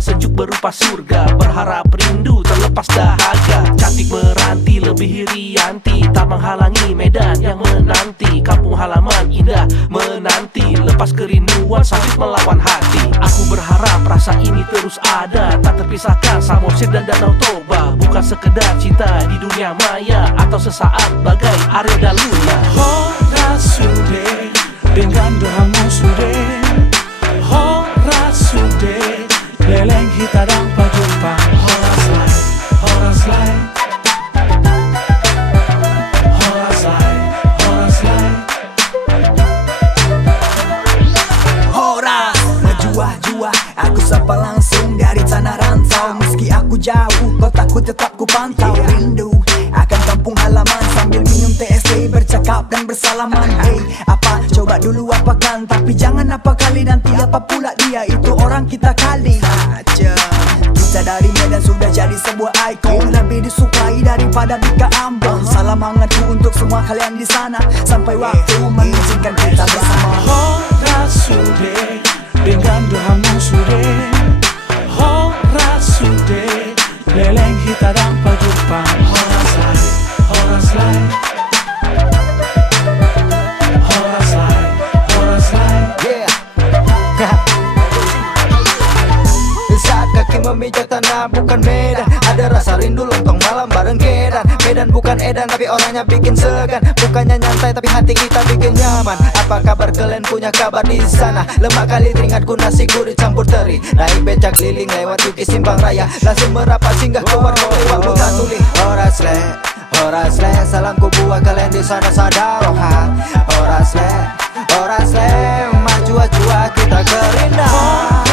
yang sejuk berupa surga. Berharap rindu terlepas dahaga. Cantik meranti lebih Rianti, tak menghalangi medan yang menanti. Kampung halaman indah menanti, lepas kerinduan sambil melawan hati. Aku berharap rasa ini terus ada, tak terpisahkan Samosir dan Danau Toba. Bukan sekedar cinta di dunia maya atau sesaat bagai Ariel dan Luna. Horas sudah dengan doamu sudah, horas sudah leleng kita dan pajupang. Horas lai, horas lai, horas lai, horas lai. Horas menjua-jua, aku sapa langsung dari tanah rantau. Meski aku jauh, kotaku tetap ku pantau. Rindu akan kampung halaman sambil minum TST, bercakap dan bersalaman. Hey, apa coba dulu apakan, tapi jangan apa kali nanti apa pula dia, itu orang kita kali aja. Kita dari Medan sudah jadi sebuah ikon, lebih disukai daripada Bika Ambon. Salam hangatku untuk semua kalian di sana, sampai waktu mengizinkan kita bersama. Horas sudah dengan doamu sudah, horas sudah leleng kita dan pajupang. Horas lai, horas lai, horas lai, horas lai. Saat kaki memijak tanah bukan Medan, ada rasa rindu lontong malam bareng Kedan. Medan bukan edan tapi orangnya bikin segan, bukannya nyantai tapi hati kita bikin nyaman. Apa kabar kalian punya kabar di sana? Lemak kali teringatku nasi gurih campur teri. Naik becak keliling lewat Yuki Simpang Raya, langsung merapat singgah ke warung lewat Muka Tuli. Horas le, salamku buat kalian di sana Sadaroha. Horas le, maju-jua kita kerindah.